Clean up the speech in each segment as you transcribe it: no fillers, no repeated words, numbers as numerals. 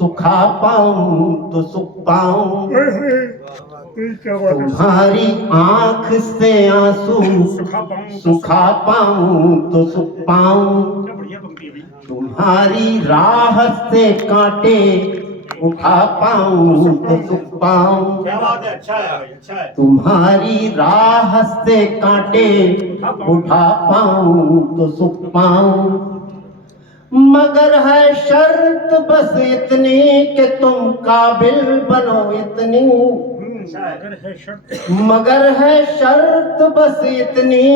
सुखा पाऊं तो सुख पाऊं, तुम्हारी आंख से आंसू सुखा पाऊं तो सुख पाऊं, तुम्हारी राह से कांटे उठा पाऊं तो सुख पाऊं। क्या बात है, अच्छा है, अच्छा है। तुम्हारी राह से कांटे उठा पाऊं तो सुख पाऊं, मगर है शर्त बस इतनी कि तुम काबिल बनो इतनी, मगर है शर्त बस इतनी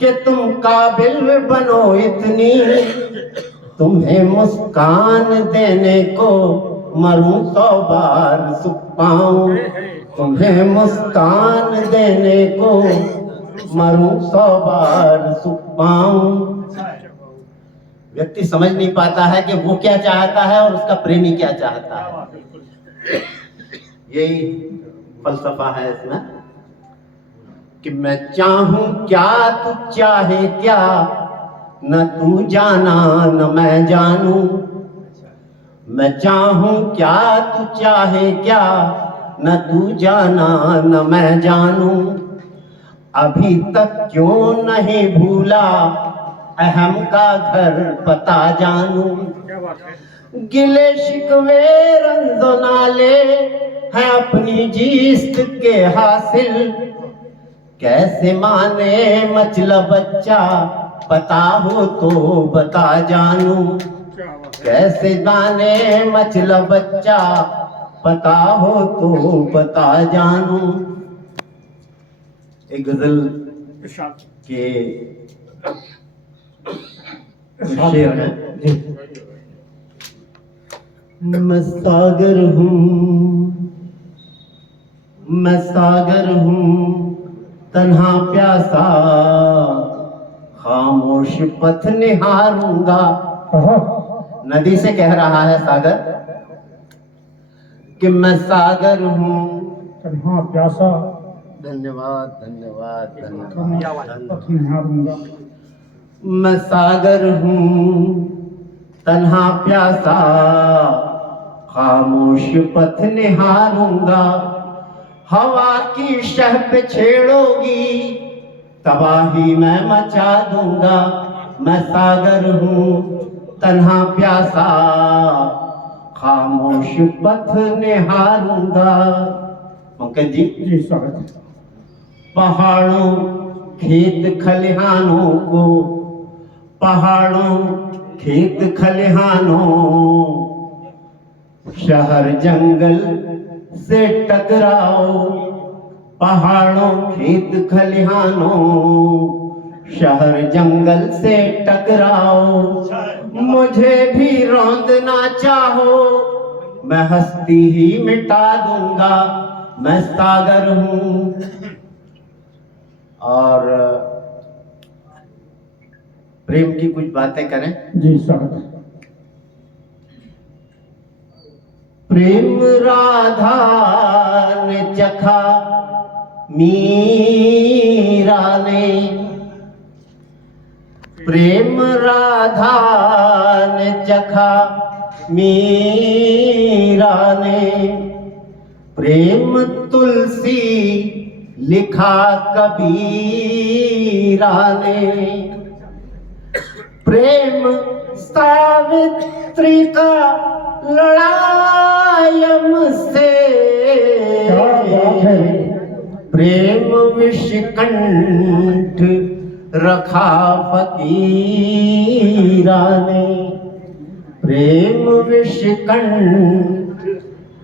कि तुम काबिल बनो इतनी, तुम्हें मुस्कान देने को मरूं 100 बार सुख पाऊं, तुम्हें मुस्कान देने को मरूं 100 बार सुख पाऊं। व्यक्ति समझ नहीं पाता है कि वो क्या चाहता है और उसका प्रेमी क्या चाहता है। यही फलसफा है इसमें कि मैं चाहूं क्या तू चाहे क्या, न तू जाना न मैं जानूं, मैं चाहूं क्या तू चाहे क्या, न तू जाना न मैं जानूं, अभी तक क्यों नहीं भूला अहम का घर पता जानूं, गिले शिकवे रंजो नाले हैं अपनी जीस्त के हासिल, कैसे माने मचला बच्चा पता हो तो बता जानूं, कैसे माने मचला बच्चा पता हो तो बता जानूं। एक गजल के शेर है, मैं सागर हूँ, मैं सागर हूँ तन्हा प्यासा, खामोश पथ निहारूंगा। नदी से कह रहा है सागर कि मैं सागर हूँ तन्हा प्यासा, धन्यवाद धन्यवाद धन्यवाद, मैं सागर हूँ तन्हा प्यासा, खामोश पथ निहारूंगा, हवा की शह पे छेड़ोगी तबाही मैं मचा दूंगा, मैं सागर हूँ तन्हा प्यासा, खामोश पथ निहारूंगा। पंकज जी पहाड़ों खेत खलिहानों को, पहाड़ों खेत खलिहानों, शहर जंगल से टकराओ, पहाड़ों खेत खलिहानों, शहर जंगल से टकराओ, मुझे भी रौंदना चाहो मैं हस्ती ही मिटा दूंगा, मैं सागर हूँ। और प्रेम की कुछ बातें करें जी साहब। प्रेम राधा ने चखा मीरा ने, प्रेम राधा ने चखा मीरा ने, प्रेम तुलसी लिखा कबीरा ने, प्रेम सावित्री का लड़ायम से, प्रेम विषकंठ रखा फकीरा ने, प्रेम विषकंठ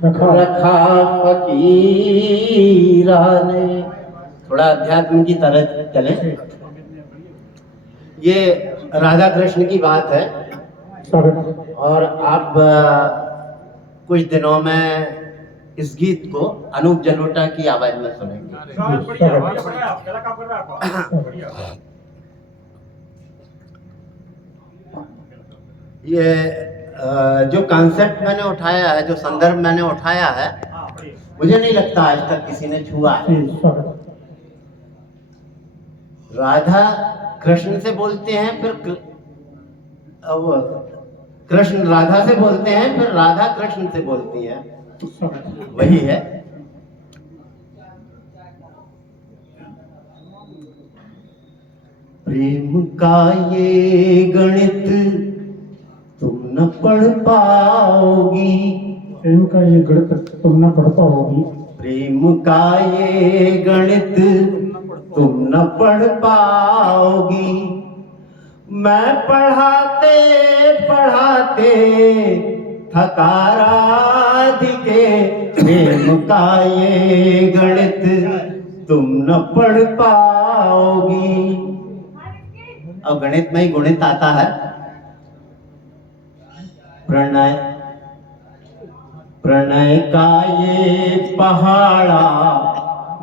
रखा फकीरा ने। थोड़ा अध्यात्म की तरह चले। ये राधा कृष्ण की बात है और आप कुछ दिनों में इस गीत को अनूप जलोटा की आवाज में सुनेंगे। ये जो कॉन्सेप्ट मैंने उठाया है, जो संदर्भ मैंने उठाया है, मुझे नहीं लगता आज तक किसी ने छुआ है। राधा कृष्ण से बोलते हैं, फिर कृष्ण राधा से बोलते हैं, फिर राधा कृष्ण से बोलती है, स्वागत वही है। प्रेम का ये गणित तुम न पढ़ पाओगी, प्रेम का ये गणित तुम न पढ़ पाओगी, प्रेम का ये गणित तुम न पढ़ पाओगी। मैं पढ़ाते पढ़ाते थका राधिके, प्रेम का ये गणित तुम न पढ़ पाओगी। अब गणित में ही गुणित आता है। प्रणय, प्रणय का ये पहाड़ा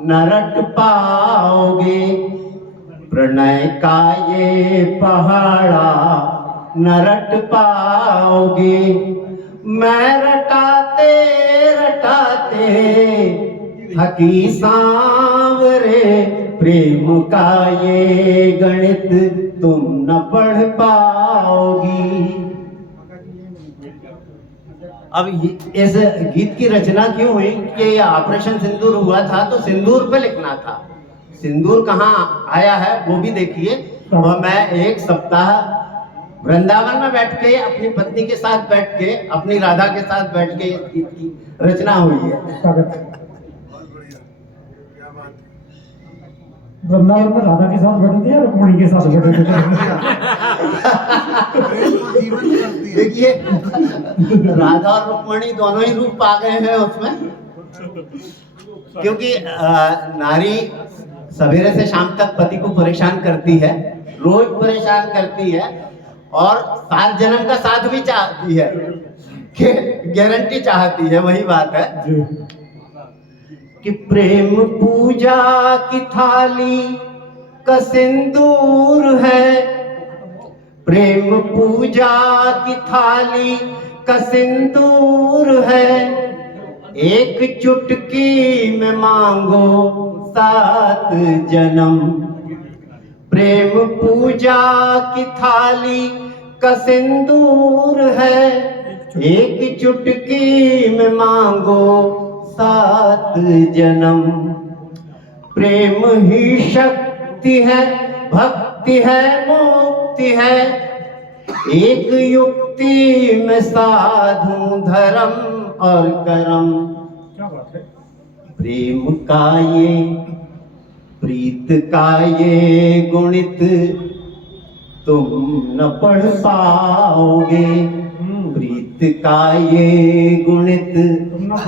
न रट पाओगे, प्रणय का ये पहाड़ा न रट पाओगे। मैं रटाते रटाते थकी सांवरे, प्रेम का ये गणित तुम न पढ़ पाओगी। अब इस गीत की रचना क्यों हुई कि ये ऑपरेशन सिंदूर हुआ था तो सिंदूर पे लिखना था। सिंदूर कहाँ आया है वो भी देखिए। और मैं एक सप्ताह वृंदावन में बैठ के अपनी पत्नी के साथ बैठ के, अपनी राधा के साथ बैठ के इस गीत की रचना हुई है। स्वागत। वृंदावन में राधा के साथ बैठे थे या रुक्मणी के साथ बैठे थे? देखिए राधा और रुक्मणी दोनों ही रूप आ गए हैं उसमें, क्योंकि नारी सवेरे से शाम तक पति को परेशान करती है, रोज परेशान करती है और 7 जन्म का साथ भी चाहती है, कि गारंटी चाहती है। वही बात है जी। कि प्रेम पूजा की थाली का सिंदूर है, प्रेम पूजा की थाली का सिंदूर है। एक चुटकी में मांगो 7 जन्म, प्रेम पूजा की थाली का सिंदूर है। एक चुटकी में मांगो 7 जन्म। प्रेम ही शक्ति है, भक्ति है, मुक्ति है। एक युक्ति में साधु धर्म और कर्म। क्या बात है? प्रेम का ये, प्रीत का ये गुणित तुम न पढ़ पाओगे, प्रीत का ये गुणित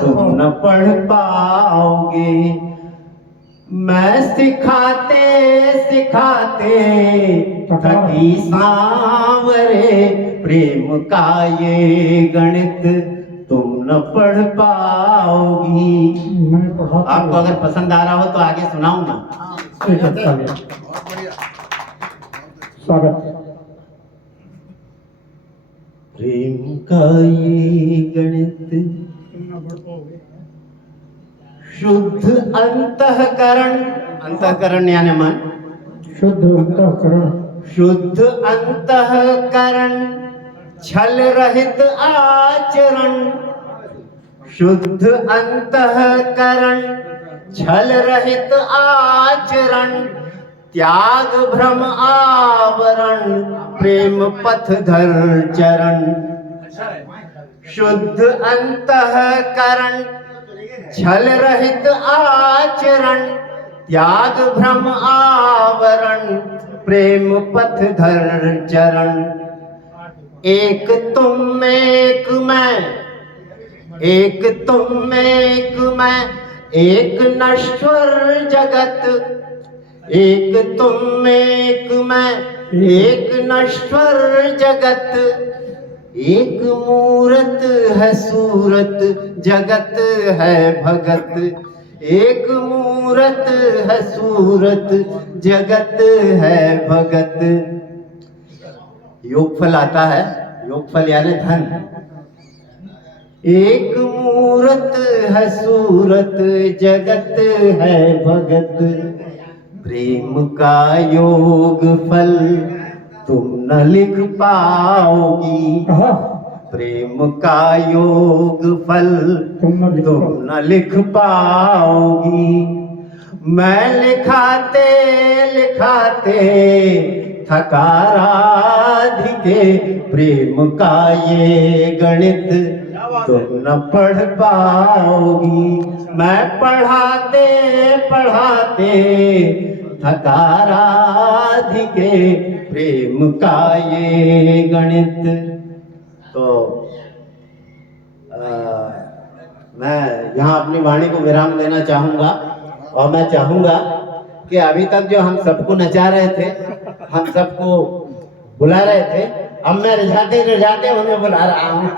तुम न पढ़ पाओगे। मैं सिखाते सिखाते थकी सांवरे, प्रेम का ये गणित तुम न पढ़ पाओगी। मैंने पढ़ा। आपको अगर पसंद आ रहा हो तो आगे सुनाऊं ना। ठीक है, चलिए। स्वागत। प्रेम का ये गणित शुद्ध अंतःकरण, अंतःकरण यानी मन, शुद्ध अंतःकरण, शुद्ध अंतःकरण, छल रहित आचरण। शुद्ध अंतःकरण, छल रहित आचरण। त्याग भ्रम आवरण, प्रेम पथ धर चरण। शुद्ध अंतःकरण, छल रहित आचरण। त्याग भ्रम आवरण, प्रेम पथ धर चरण। एक तुम में एक मैं, एक तुम में एक मैं, एक नश्वर जगत। एक तुम में एक मैं, एक नश्वर जगत। एक मूरत है सूरत, जगत है भगत। एक मूरत है सूरत, जगत है भगत। योगफल आता है, योगफल यानी धन। एक मूरत है सूरत, जगत है भगत। प्रेम का योग फल तुम न लिख पाओगी, प्रेम का योग फल तुम न लिखो। तुम न लिख पाओगी। मैं लिखाते लिखाते थका राधिके, प्रेम का ये गणित तुम न पढ़ पाओगी। मैं पढ़ाते पढ़ाते थका राधिके, प्रेम का ये गणित। तो मैं यहाँ अपनी वाणी को विराम देना चाहूँगा और मैं चाहूँगा कि अभी तक जो हम सबको नचा रहे थे, हम सबको बुला रहे थे, अब मैं रिझाते रिझाते उन्हें बुला रहा हूँ।